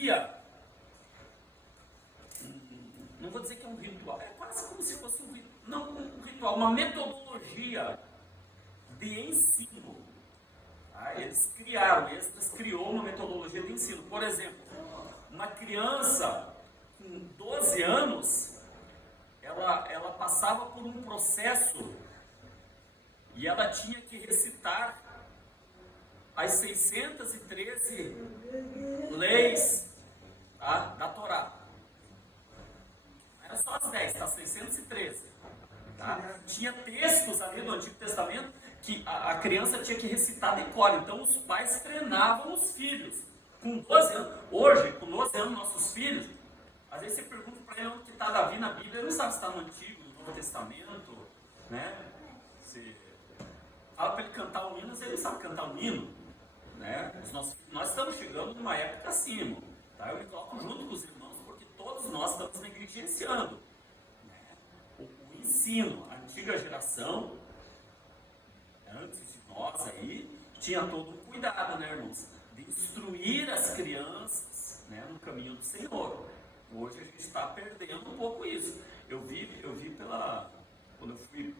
havia, não vou dizer que é um ritual, é quase como se fosse um ritual, não um ritual, uma metodologia de ensino. Eles Esdras criou uma metodologia de ensino. Por exemplo, uma criança com 12 anos, ela passava por um processo e ela tinha que recitar as 613 leis, tá, da Torá. Não era só as 10, tá? 613. Tá? Tinha textos ali do Antigo Testamento que a criança tinha que recitar de cor. Então os pais treinavam os filhos. Com 12 anos, hoje, com 12 anos, nossos filhos, às vezes você pergunta para ele onde que está Davi na Bíblia, ele não sabe se está no Antigo, no Novo Testamento, né? Se fala para ele cantar um hino, ele não sabe cantar um hino, né? Nós estamos chegando numa época assim, irmão, tá? Eu me coloco junto com os irmãos, porque todos nós estamos negligenciando, né? O ensino. A antiga geração, antes de nós aí, tinha todo um cuidado, né, irmãos? De instruir as crianças, né, no caminho do Senhor. Hoje a gente está perdendo um pouco isso. Eu vi quando eu fui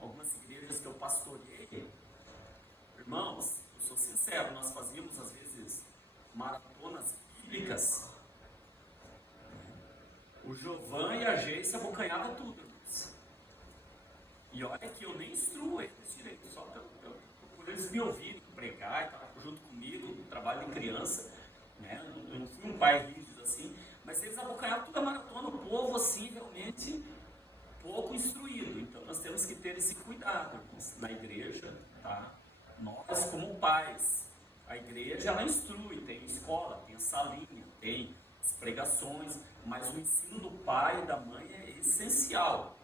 a algumas igrejas que eu pastoreei, irmãos, eu sou sincero, nós fazíamos às vezes maratonas bíblicas. O Jovan e a Geice abocanhavam tudo, irmãos. E olha que eu nem instruo eles direito, só por eles me ouvirem pregar e estar junto comigo, no trabalho de criança, né? Eu não fui um pai rígido assim, mas eles abocanharam toda a maratona, o povo assim realmente pouco instruído. Então nós temos que ter esse cuidado, irmãos, na igreja, tá? Nós como pais, a igreja ela instrui, tem escola, tem a salinha, tem as pregações, mas o ensino do pai e da mãe é essencial.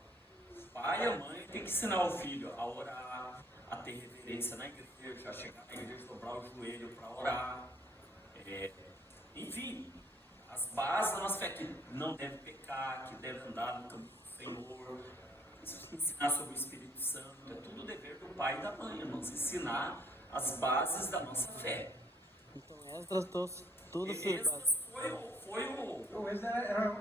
O pai e a mãe tem que ensinar o filho a orar, a ter reverência na igreja, a chegar na igreja, dobrar o joelho para orar, enfim, as bases da nossa fé, que não deve pecar, que deve andar no caminho do Senhor, ensinar sobre o Espírito Santo, é tudo dever do pai e da mãe, irmãos, ensinar as bases da nossa fé. Então Esdras tudo Esdras foi O Esdras era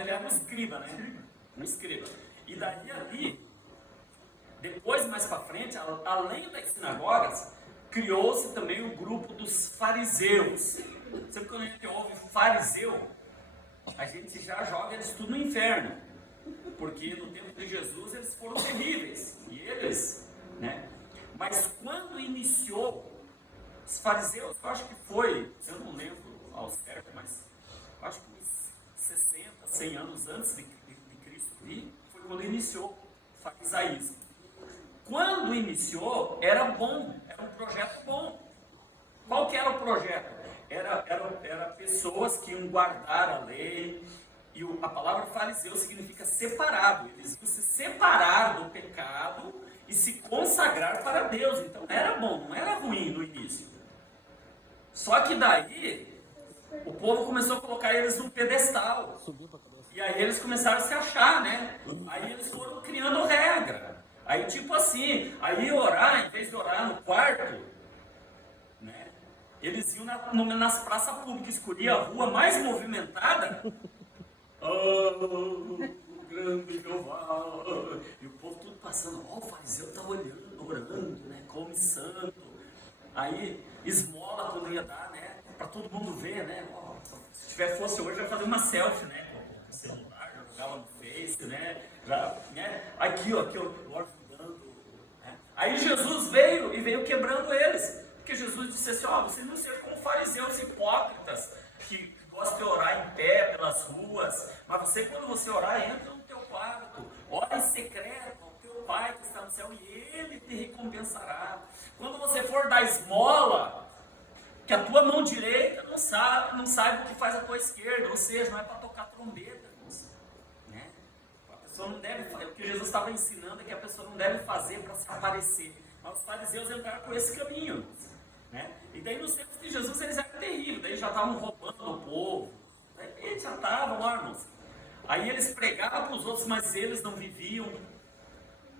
ele era um escriba, né? Um escriba. E daí ali, depois mais para frente, além das sinagogas, criou-se também o grupo dos fariseus. Sempre quando a gente ouve fariseu, a gente já joga eles tudo no inferno. Porque no tempo de Jesus eles foram terríveis. E eles, né? Mas quando iniciou, os fariseus, eu acho que foi, eu não lembro ao certo, mas eu acho que uns 60, 100 anos antes de Cristo vir, foi quando iniciou o farisaísmo. Quando iniciou, era bom, era um projeto bom. Qual que era o projeto? Era pessoas que iam guardar a lei, e a palavra fariseu significa separado. Eles iam se separar do pecado e se consagrar para Deus. Então era bom, não era ruim no início. Só que daí, o povo começou a colocar eles num pedestal. E aí eles começaram a se achar, né? Aí eles foram criando regra. Aí tipo assim, aí orar, em vez de orar no quarto, né? Eles iam nas praças públicas, escolhiam a rua mais movimentada. Oh, grande Jeová! E o povo tudo passando, o fariseu está olhando, orando, né? Come santo. Aí esmola quando ia dar, né? Para todo mundo ver, né? Se fosse hoje, ia fazer uma selfie, né? Com o celular, jogava no Face, né? Aqui, ó, eu ajudando. Né? Aí Jesus veio quebrando eles. Porque Jesus disse assim, vocês não sejam como fariseus hipócritas, que gostam de orar em pé pelas ruas, mas você, quando você orar, entra no teu quarto, ora em secreto ao teu Pai que está no céu, e Ele te recompensará. Quando você for dar esmola, que a tua mão direita não saiba o que faz a tua esquerda, ou seja, não é para tocar trombeta, né? A pessoa não deve fazer, o que Jesus estava ensinando é que a pessoa não deve fazer para se aparecer, mas os fariseus entraram por esse caminho, né? E daí nos tempos de Jesus eles eram terríveis, daí já estavam roubando o povo, eles já estavam lá, irmãos. Aí eles pregavam para os outros, mas eles não viviam,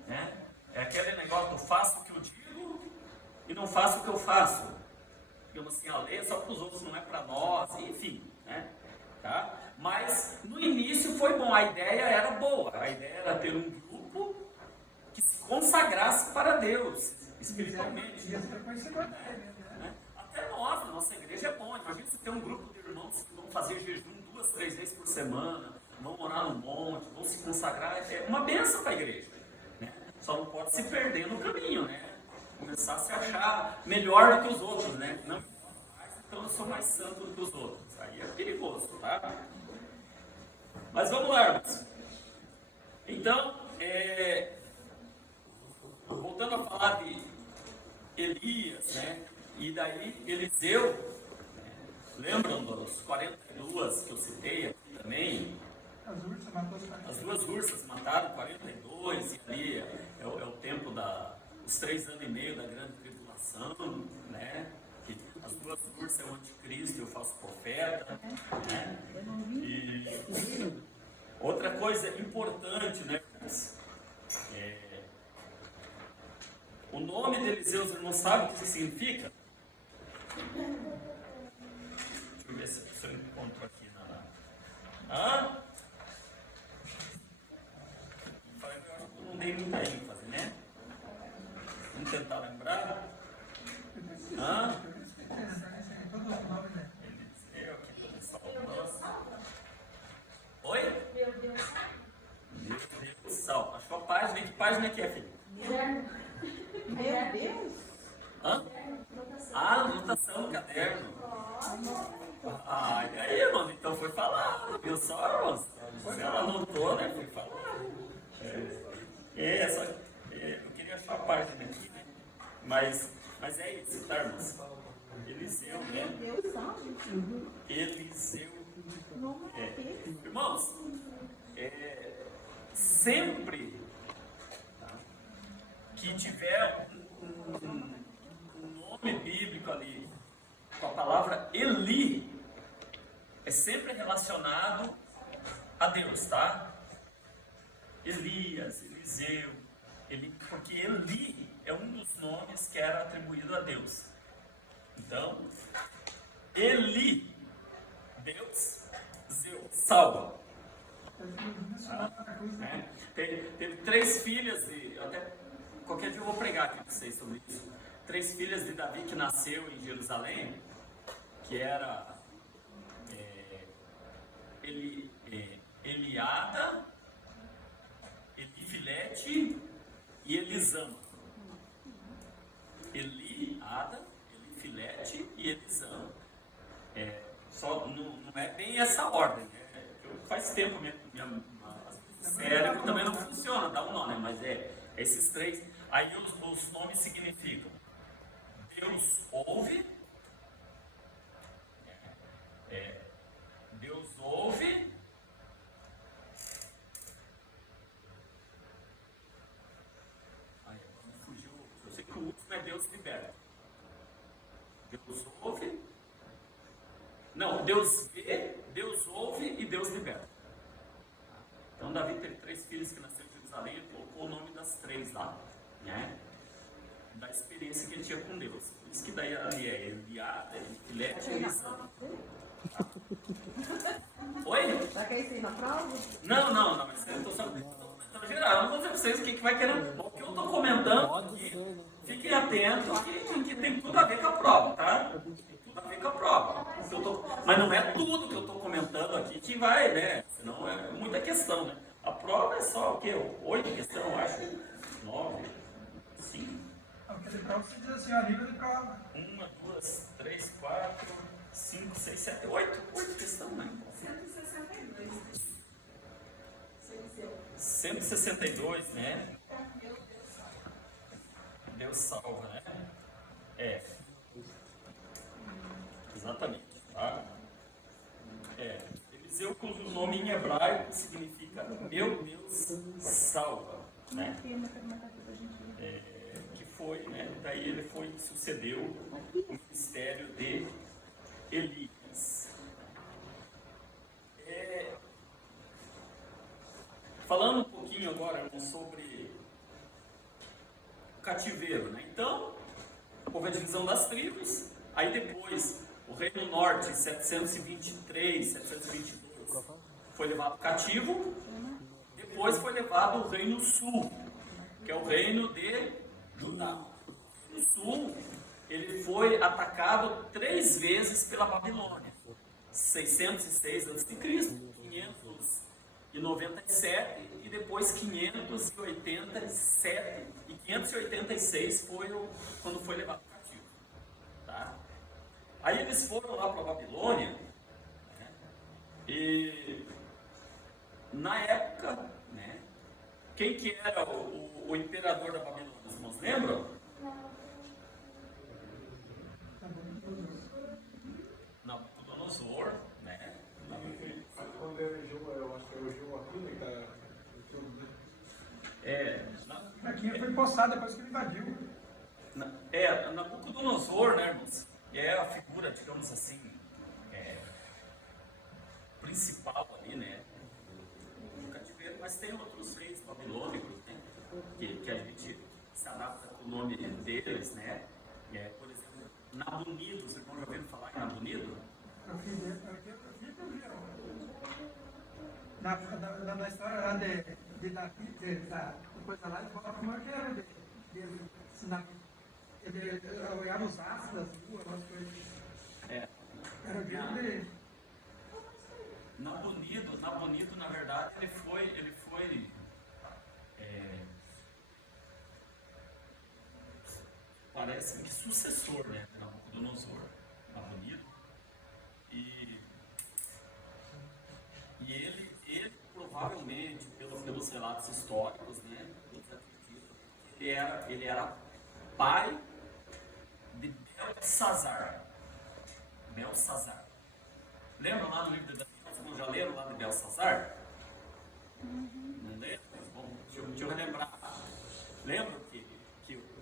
né? É aquele negócio, eu faço o que eu digo e não faço o que eu faço. digamos assim, a lei é só para os outros, não é para nós, enfim, né? Tá? Mas no início foi bom, a ideia era boa, a ideia era ter um grupo que se consagrasse para Deus, espiritualmente. E as frequências se mantêm, né? Até nós, na nossa igreja é bom. Imagina você ter um grupo de irmãos que vão fazer jejum 2, 3 vezes por semana, vão morar no monte, vão se consagrar. É uma bênção para a igreja, né? Só não pode se perder no caminho, né? Começar a se achar melhor do que os outros, né? Não, então eu sou mais santo do que os outros. Aí é perigoso, tá? Mas vamos lá, irmãos. Então, voltando a falar de Elias, né? E daí Eliseu, né? Lembram dos 42 que eu citei aqui também? As ursas matou os As duas ursas mataram 42, e ali é o tempo dos 3 anos e meio da grande tribulação, né? Que as duas ursas é o anticristo e o falso profeta, né? E outra coisa importante, né? O nome de Eliseu, você não sabe o que significa? Deixa eu ver se eu encontro aqui na. Eu não dei muita ênfase, né? Vamos tentar lembrar. Todos os nomes, né? Eliseu, aqui do pessoal. Oi? Meu Deus. Meu Deus do céu. Achou a página? Que página que é, filho? Meu Deus. Hã? Ah, anotação, caderno. Ah, e aí, mano? Então foi falado, viu só, irmãos? Se ela anotou, né? Foi falado. Eu queria achar a página aqui, né? Mas é isso, tá, irmãos? Eliseu, né? Meu Deus, sabe? Eliseu. Não é. Irmãos, sempre que tiver um nome bíblico ali com a palavra Eli, é sempre relacionado a Deus, tá? Elias, Eliseu, porque Eli é um dos nomes que era atribuído a Deus. Então, Eli, Deus, Zeu, salva. Teve 3 filhas qualquer dia eu vou pregar aqui para vocês sobre isso. 3 filhas de Davi que nasceu em Jerusalém, que era Eliada, Elifilete e Elisama. Eliada, Elifilete e Elisama. Só não é bem essa ordem, né? Faz tempo o cérebro também não funciona, dá um nó, né? Mas esses 3. Aí os nomes significam Deus ouve, Deus ouve, fugiu. Eu sei que o último é Deus liberta. Deus ouve, não, Deus vê, Deus ouve e Deus liberta. Então Davi teve 3 filhos que nasceram em Jerusalém e colocou o nome das 3 lá, né? Da experiência que ele tinha com Deus. Por isso que daí ali é Eliada, Elifilete e Elisama. Oi? Já quer isso aí na prova? Não, mas eu estou só comentando geral. Eu não vou dizer para vocês o que vai querer. O que eu estou comentando Pode aqui, ser, né? fiquem atentos que tem tudo a ver com a prova, tá? Tem tudo a ver com a prova. Mas não é tudo que eu estou comentando aqui que vai, né? Senão é muita questão, né? A prova é só o quê? 8 questões, eu acho. 9, 5. Aquele prova se diz assim, ó, nível de prova. 1, 2, 3, 4, 5, 6, 7, 8 questões, né? 162. 162, né? Deus salva, né? Exatamente. Tá? Eliseu, cujo nome em hebraico significa meu Deus salva, né? Que foi, né? Daí ele sucedeu o ministério de Elias. Falando um pouquinho agora sobre o cativeiro, né? Então, houve a divisão das tribos, Aí depois, o Reino Norte, em 723, 722, foi levado cativo. Depois foi levado o Reino Sul, que é o reino de Judá. O Sul, ele foi atacado 3 vezes pela Babilônia. 606 a.C., 597 e depois 587 e 586 foi quando foi levado cativo. Tá? Aí eles foram lá para a Babilônia, né? E na época, né, quem que era o imperador da Babilônia? Os irmãos lembram? Nabucodonosor, né? Quando eu acho que era o Joaquim, que está no filme, né? Aqui foi empossado depois que ele invadiu. Nabucodonosor, né, irmãos? É a figura, digamos assim, principal ali, né? Do cativeiro, mas tem outros reis babilônicos, né? Que a gente se adapta com o nome deles, né? Por exemplo, Nabonido, vocês já ouviram falar em Nabonido? Eu fiz na história lá da coisa lá, eles falaram como é que era dele ensinar. Ele olhava os astros das ruas, as coisas. Era o jeito dele. Nabonido, na verdade, ele foi parece que sucessor, né, de Nabucodonosor, Nabonido. E ele provavelmente, pelos relatos históricos, né, eles acreditam que ele era pai de Belsazar. Lembra lá no livro de Daniel? Vocês já leram lá de Belsazar? Não lembram? Bom, deixa eu relembrar. Lembra que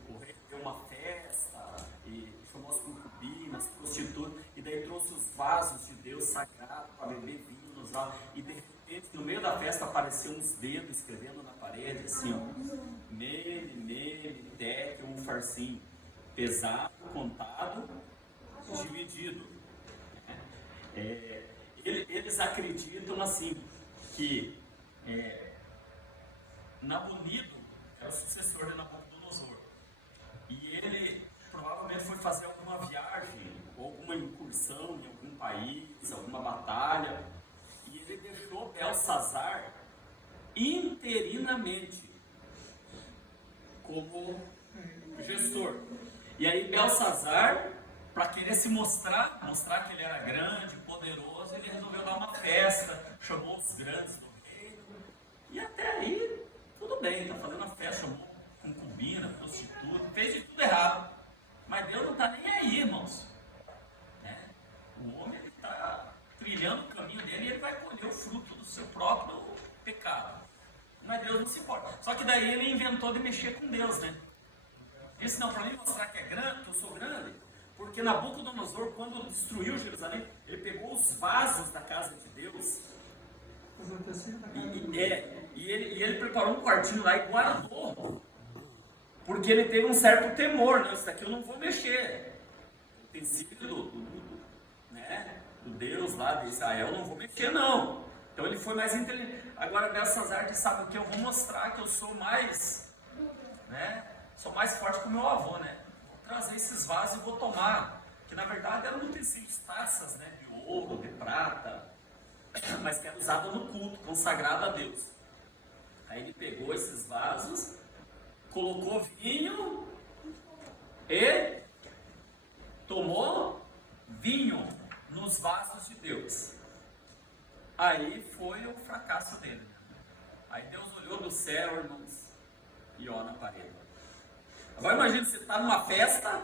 o rei deu uma festa e chamou as concubinas, prostitutas, e daí trouxe os vasos de Deus sagrados para beber vinhos lá, e de repente no meio da festa apareceu uns dedos escrevendo na parede assim, ó, Mene, Tekel, Ufarsim, pesado, contado, dividido. Eles acreditam assim que Nabonido era o sucessor de Nabucodonosor, e ele provavelmente foi fazer alguma viagem ou alguma incursão em algum país, alguma batalha, e ele deixou Belsazar interinamente como gestor. E aí Belsazar, para querer se mostrar que ele era grande, poderoso, ele resolveu dar uma festa, chamou os grandes do reino, e até aí tudo bem, está fazendo a festa, chamou concubina, prostituta, fez de tudo errado, mas Deus não está nem aí, irmãos, né? O homem está trilhando o caminho dele e ele vai colher o fruto do seu próprio pecado, mas Deus não se importa. Só que daí ele inventou de mexer com Deus, né? Disse, não, para mim mostrar que é grande, que eu sou grande, porque Nabucodonosor, quando destruiu Jerusalém, ele pegou os vasos da casa de Deus e ele preparou um quartinho lá e guardou, porque ele teve um certo temor, né? Isso daqui eu não vou mexer, o princípio do Deus lá de Israel, eu não vou mexer não. Então ele foi mais inteligente. Agora Belsazar disse, sabe o que? Eu vou mostrar que eu sou mais, né? Sou mais forte que o meu avô, né? Vou trazer esses vasos e vou tomar. Que na verdade eram utensílios, taças, né? De ouro, de prata, mas que era usado no culto, consagrado a Deus. Aí ele pegou esses vasos, colocou vinho e tomou vinho nos vasos de Deus. Aí foi o fracasso dele. Aí Deus olhou do céu, irmãos, e ó na parede. Agora imagina, você está numa festa,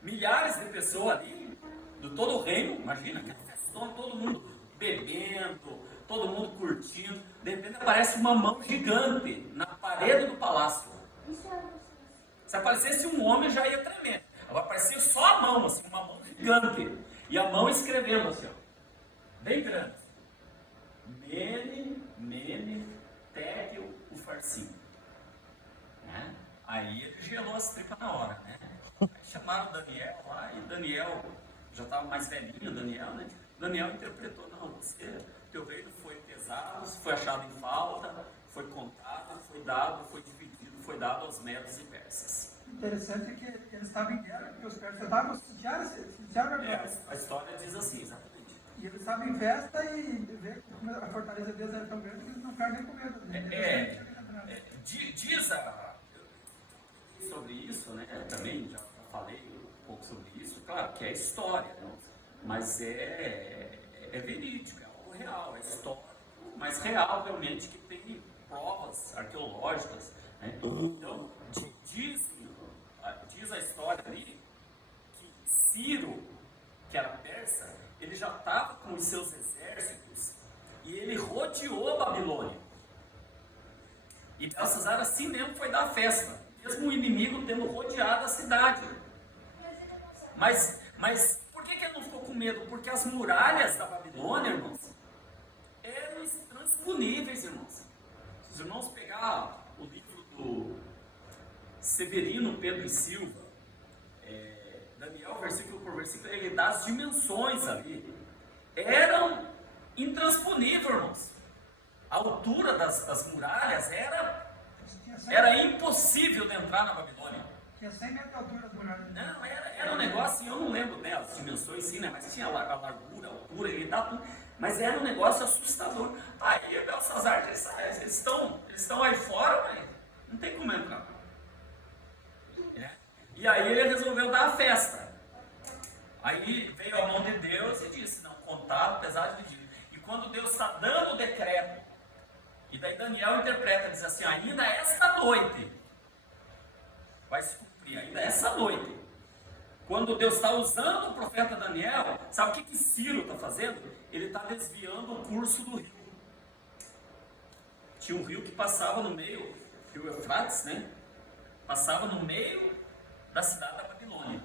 milhares de pessoas ali, de todo o reino, imagina, aquela festona, todo mundo bebendo, todo mundo curtindo, de repente aparece uma mão gigante na parede do palácio. Se aparecesse um homem já ia tremer, agora aparecia só a mão, assim, uma mão gigante, e a mão escrevendo assim, ó, bem grande, Mene, Tekel, Ufarsim. Aí ele gelou as tripas na hora, né? Aí chamaram Daniel lá, e Daniel já estava mais velhinho, Daniel, né? Daniel interpretou, não, teu reino foi pesado, foi achado em falta, foi contado, foi dado, foi dividido, foi dado aos medos e persas. Interessante é que eles estavam em guerra, porque os persas estavam sitiaram A história diz assim, exatamente. E eles estavam em festa e vê como a fortaleza deles era tão grande que eles não ficaram nem com medo. Né? Diz sobre isso, né? Eu também já falei um pouco sobre isso. Claro que é história, né? Mas é verídico, é algo real, é histórico, mas real realmente, que tem provas arqueológicas. Né? Então, diz a história ali que Ciro, que era persa, ele já estava com os seus exércitos e ele rodeou a Babilônia. E Belsazar assim mesmo foi dar festa, mesmo o inimigo tendo rodeado a cidade. Mas por que ele não ficou com medo? Porque as muralhas da Babilônia, irmãos, eram intransponíveis, irmãos. Se os irmãos pegar o livro do Severino Pedro e Silva, Daniel, versículo por versículo, ele dá as dimensões ali. Eram intransponíveis, irmãos. A altura das muralhas era impossível de entrar na Babilônia. Tinha 100 metros de altura as muralhas. Não, era um negócio, eu não lembro, né, as dimensões sim, né, mas tinha a largura, a altura, ele dá tudo, mas era um negócio assustador. Aí o Belsazar, eles estão aí fora, mas não tem como entrar. E aí ele resolveu dar a festa. Aí veio a mão de Deus e disse, não, contado, pesado de dia. E quando Deus está dando o decreto, e daí Daniel interpreta, diz assim, ainda esta noite, vai se cumprir, ainda essa noite. Quando Deus está usando o profeta Daniel, sabe o que Ciro está fazendo? Ele está desviando o curso do rio. Tinha um rio que passava no meio, rio Eufrates, né? Passava no meio da cidade da Babilônia.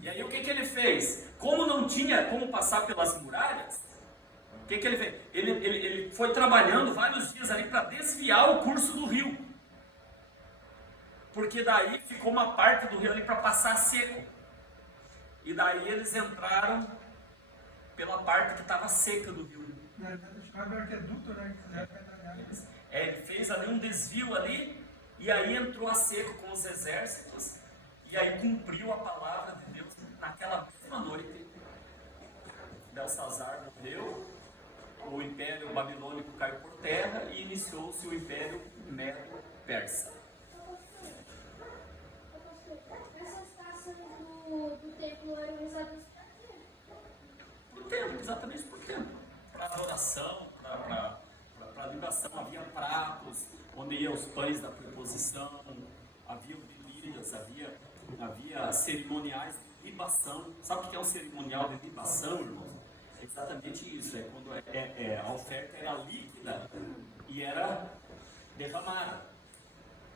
E aí o que ele fez? Como não tinha como passar pelas muralhas, o que ele fez? Ele foi trabalhando vários dias ali para desviar o curso do rio. Porque daí ficou uma parte do rio ali para passar seco. E daí eles entraram pela parte que estava seca do rio. Chamava arqueduto, né? Ele fez ali um desvio ali, e aí entrou a seco com os exércitos, e aí cumpriu a palavra de Deus naquela mesma noite. Belsazar morreu, o império babilônico caiu por terra e iniciou-se o império medo-persa. Essas taças do templo eram usadas para quê? Por tempo, exatamente por tempo. Para adoração, para libação, havia pratos, onde iam os pães da preposição, havia bebidas, havia cerimoniais de libação. Sabe o que é um cerimonial de libação, irmãos? É exatamente isso, é quando a oferta era líquida e era derramada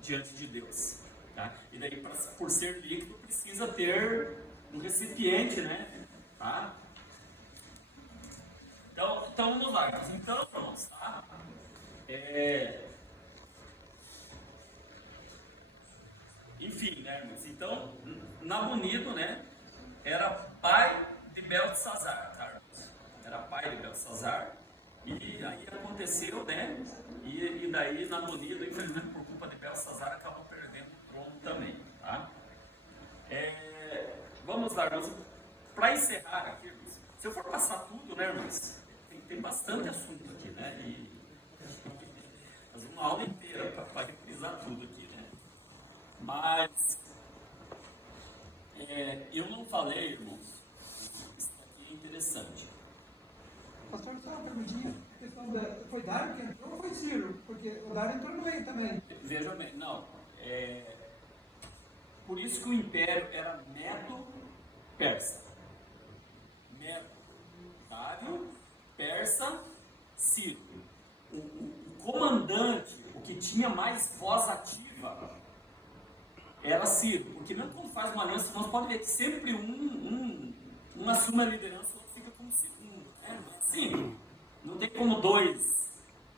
diante de Deus. Tá? E daí, por ser líquido, precisa ter um recipiente, né? Tá? Então vamos lá. Então, irmãos, tá? Enfim, né, irmãos? Então, Nabonido, né? Era pai de Beltesazar, tá, irmãos? Era pai de Beltesazar. E aí aconteceu, né? E daí Nabonido, infelizmente, por culpa de Beltesazar, acabou perdendo o trono também, tá? Vamos lá, irmãos. Para encerrar aqui, irmãos, se eu for passar tudo, né, irmãos? Tem bastante assunto aqui, né? E fazer uma aula inteira para reprisar tudo aqui, né? Mas eu não falei, irmãos, isso aqui é interessante. Pastor, só uma perguntinha. A questão foi Dário que entrou ou foi Ciro? Porque o Dário entrou no meio também. Veja bem, não. Por isso que o império era Medo-Persa. Medo, Dário, Persa, Ciro. O comandante, o que tinha mais voz ativa, era Ciro. Porque mesmo quando faz uma aliança, nós podemos ver que sempre um assume a liderança e outro fica como segundo. Sim, não tem como dois,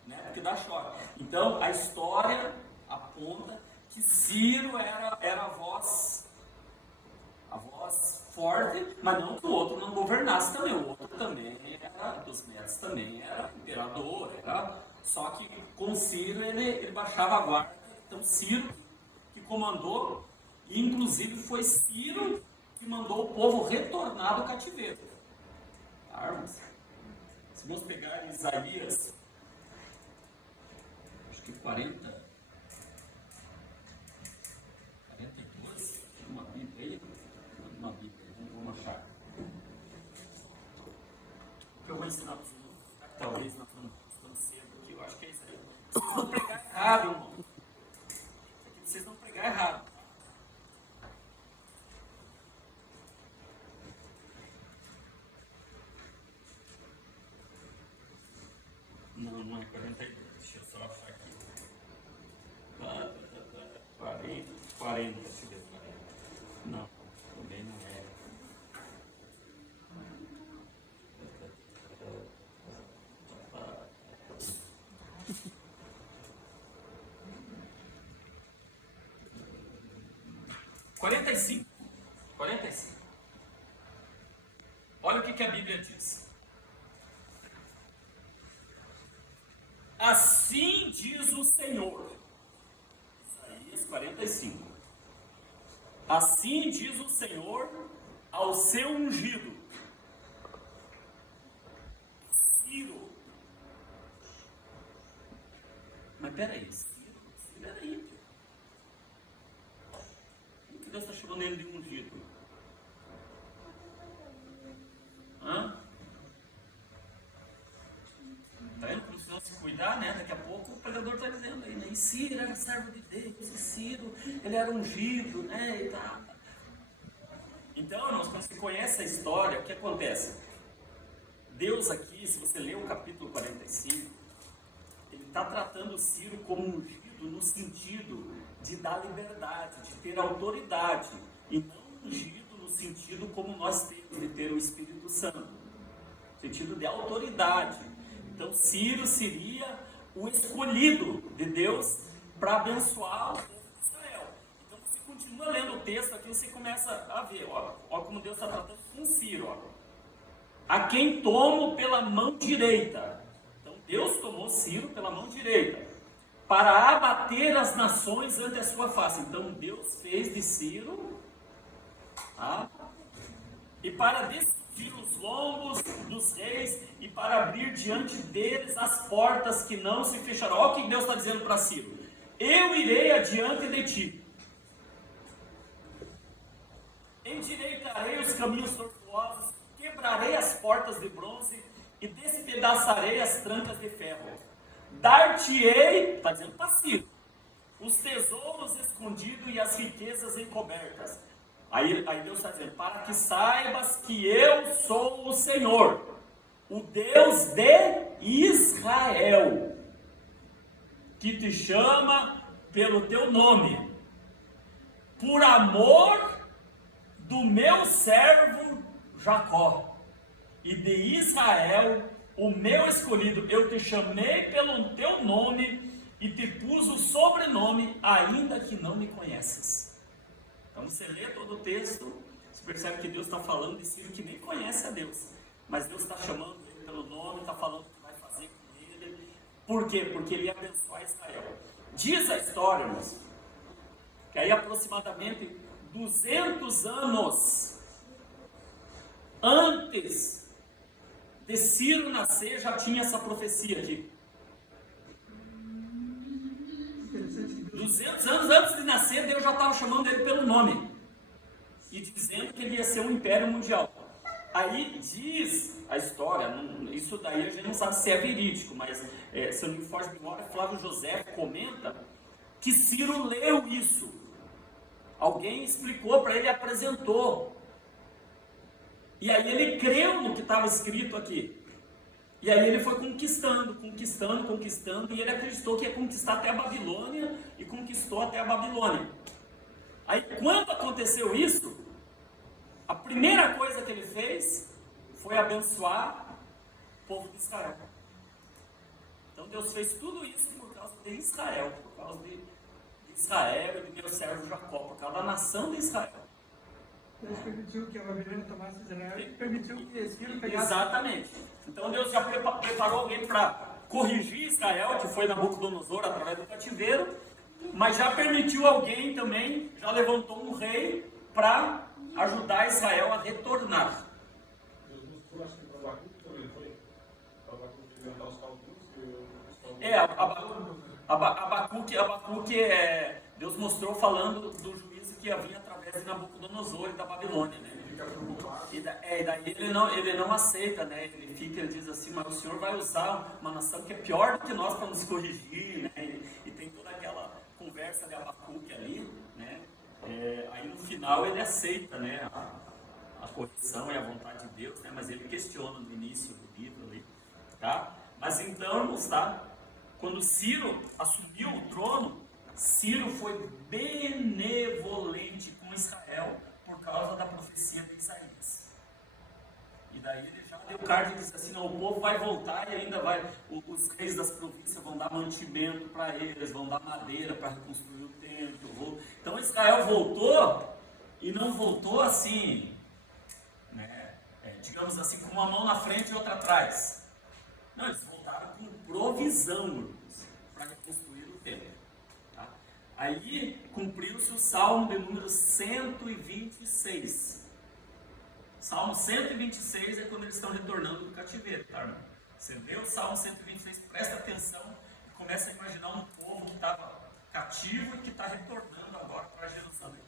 né? Porque dá choque. Então a história aponta que Ciro era a voz forte, mas não que o outro não governasse também. O outro também era, dos netos também era imperador, só que com Ciro ele baixava a guarda. Então Ciro que comandou, e inclusive foi Ciro que mandou o povo retornar do cativeiro. Tá, irmãos? Se vamos pegar Isaías, acho que 42, uma Bíblia aí, uma Bíblia, vamos achar. O que eu vou ensinar para vocês, talvez nós estamos cedo aqui, eu acho que é isso aí. Vocês não pregar errado, irmão. Vocês não pregar errado. Não é 42, deixa eu só achar aqui. 40, deixa eu ver. Não, também não é. Quarenta e cinco. Olha o que a Bíblia diz. Assim diz o Senhor. Isaías 45. Assim diz o Senhor ao seu ungido, Ciro. Mas peraí, Ciro era ímpio. Por que Deus está chamando ele de ungido? Hã? Tá vendo como se não se cuidar, né? Daqui a pouco o pregador está dizendo aí, né? E Ciro era servo de Deus, e Ciro, ele era ungido, né? E tá. Então, irmãos, quando você conhece a história, o que acontece? Deus aqui, se você ler o capítulo 45, ele está tratando Ciro como ungido no sentido de dar liberdade, de ter autoridade, e não ungido no sentido como nós temos de ter o Espírito Santo, no sentido de autoridade. Então Ciro seria o escolhido de Deus para abençoar o povo de Israel. Então você continua lendo o texto aqui, você começa a ver, ó como Deus está tratando com Ciro, ó. A quem tomo pela mão direita. Então Deus tomou Ciro pela mão direita para abater as nações ante a sua face. Então Deus fez de Ciro, tá? E para decidir os lombos dos reis e para abrir diante deles as portas que não se fecharão. Olha o que Deus está dizendo para Ciro: eu irei adiante de ti, endireitarei os caminhos tortuosos, quebrarei as portas de bronze e despedaçarei as trancas de ferro. Dar-te-ei, está dizendo para Ciro, os tesouros escondidos e as riquezas encobertas. Aí Deus está dizendo, para que saibas que eu sou o Senhor, o Deus de Israel, que te chama pelo teu nome, por amor do meu servo Jacó, e de Israel, o meu escolhido. Eu te chamei pelo teu nome e te pus o sobrenome, ainda que não me conheces. Então você lê todo o texto, você percebe que Deus está falando de Ciro que nem conhece a Deus, mas Deus está chamando ele pelo nome, está falando o que vai fazer com ele. Por quê? Porque ele ia abençoar Israel. Diz a história, irmãos, que aí aproximadamente 200 anos antes de Ciro nascer, já tinha essa profecia aqui. 200 anos antes de nascer, Deus já estava chamando ele pelo nome e dizendo que ele ia ser um império mundial. Aí diz a história, isso daí a gente não sabe se é verídico, mas se eu não me foge de memória, Flávio José comenta que Ciro leu isso. Alguém explicou para ele, apresentou. E aí ele creu no que estava escrito aqui. E aí ele foi conquistando, e ele acreditou que ia conquistar até a Babilônia, e conquistou até a Babilônia. Aí quando aconteceu isso, a primeira coisa que ele fez foi abençoar o povo de Israel. Então Deus fez tudo isso por causa de Israel, por causa de Israel e de meu servo Jacó, por causa da nação de Israel. Deus permitiu que a Babilônia tomasse Israel e permitiu que Ciro pegasse. Exatamente. Então Deus já preparou alguém para corrigir Israel, que foi Nabucodonosor através do cativeiro, mas já permitiu alguém também, já levantou um rei para ajudar Israel a retornar. Deus mostrou, acho que para Abacuque também foi. Para Abacuque levantar os caldeus e os caldeus. Abacuque Deus mostrou falando do juízo que havia através de Nabucodonosor e da Babilônia, né? E daí ele não aceita, né? Ele diz assim, mas o Senhor vai usar uma nação que é pior do que nós para nos corrigir, né? E tem toda aquela conversa de Abacuque ali, né? Aí no final ele aceita, né? A correção e a vontade de Deus, né? Mas ele questiona no início do livro ali, tá? Mas então, irmãos, tá? Quando Ciro assumiu o trono, Ciro foi benevolente com Israel por causa da profecia de Isaías. E daí ele já deu carta e disse assim, não, o povo vai voltar e ainda vai, os reis das províncias vão dar mantimento para eles, vão dar madeira para reconstruir o templo. Então Israel voltou e não voltou assim, né, digamos assim, com uma mão na frente e outra atrás. Não, eles voltaram com provisão, irmãos, para reconstruir o templo. Tá? Aí cumpriu-se o Salmo de número 126. Salmo 126 é quando eles estão retornando do cativeiro, tá, irmão? Você vê o Salmo 126, presta atenção e começa a imaginar um povo que estava cativo e que está retornando agora para Jerusalém.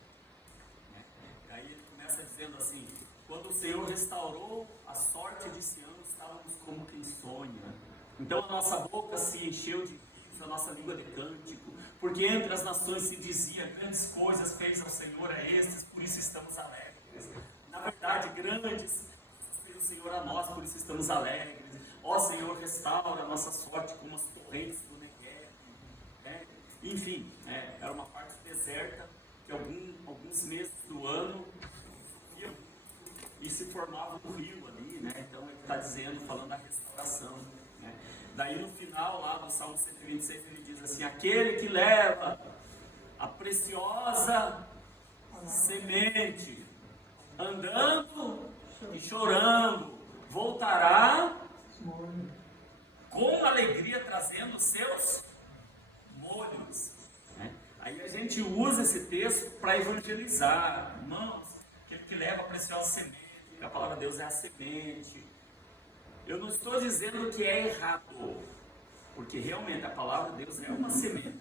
Aí ele começa dizendo assim, quando o Senhor restaurou a sorte de Sião, estávamos como quem sonha. Então a nossa boca se encheu de riso, a nossa língua de cântico, porque entre as nações se dizia, grandes coisas fez ao Senhor a estes, por isso estamos alegres. Na verdade, grandes fez o Senhor a nós, por isso estamos alegres. Ó Senhor, restaura a nossa sorte como as torrentes do Negev. Enfim, era uma parte deserta, que alguns meses do ano e se formava um rio ali, né? Então ele está dizendo, falando da restauração, né? Daí no final lá do Salmo 126 ele diz assim, aquele que leva a preciosa semente, andando e chorando, voltará com alegria trazendo os seus molhos, né? Aí a gente usa esse texto para evangelizar, irmãos, aquele que leva a preciosa semente, a palavra de Deus é a semente. Eu não estou dizendo que é errado, porque realmente a palavra de Deus é uma semente.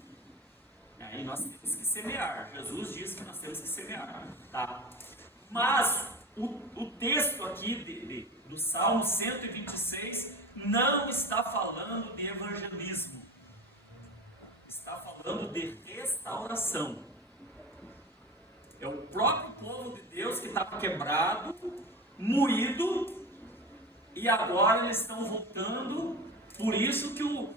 Aí nós temos que semear. Jesus disse que nós temos que semear, tá? Mas o texto aqui do Salmo 126 não está falando de evangelismo. Está falando de restauração. É o próprio povo de Deus que estava quebrado, moído, e agora eles estão voltando. Por isso que o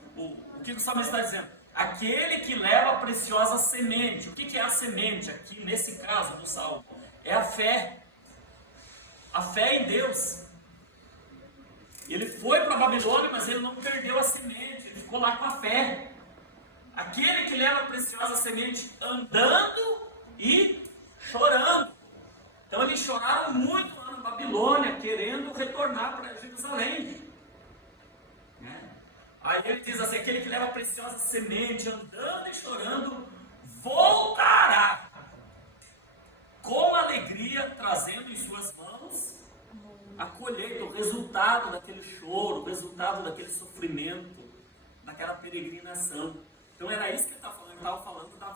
que o salmista está dizendo? Aquele que leva a preciosa semente. O que é a semente aqui, nesse caso do salmo? É a fé. A fé em Deus. Ele foi para a Babilônia, mas ele não perdeu a semente. Ele ficou lá com a fé. Aquele que leva a preciosa semente andando e chorando. Então eles choraram muito lá na Babilônia, querendo retornar para Jerusalém. Aí ele diz assim, aquele que leva a preciosa semente, andando e chorando, voltará com alegria, trazendo em suas mãos a colheita, o resultado daquele choro, o resultado daquele sofrimento, daquela peregrinação. Então era isso que ele estava falando da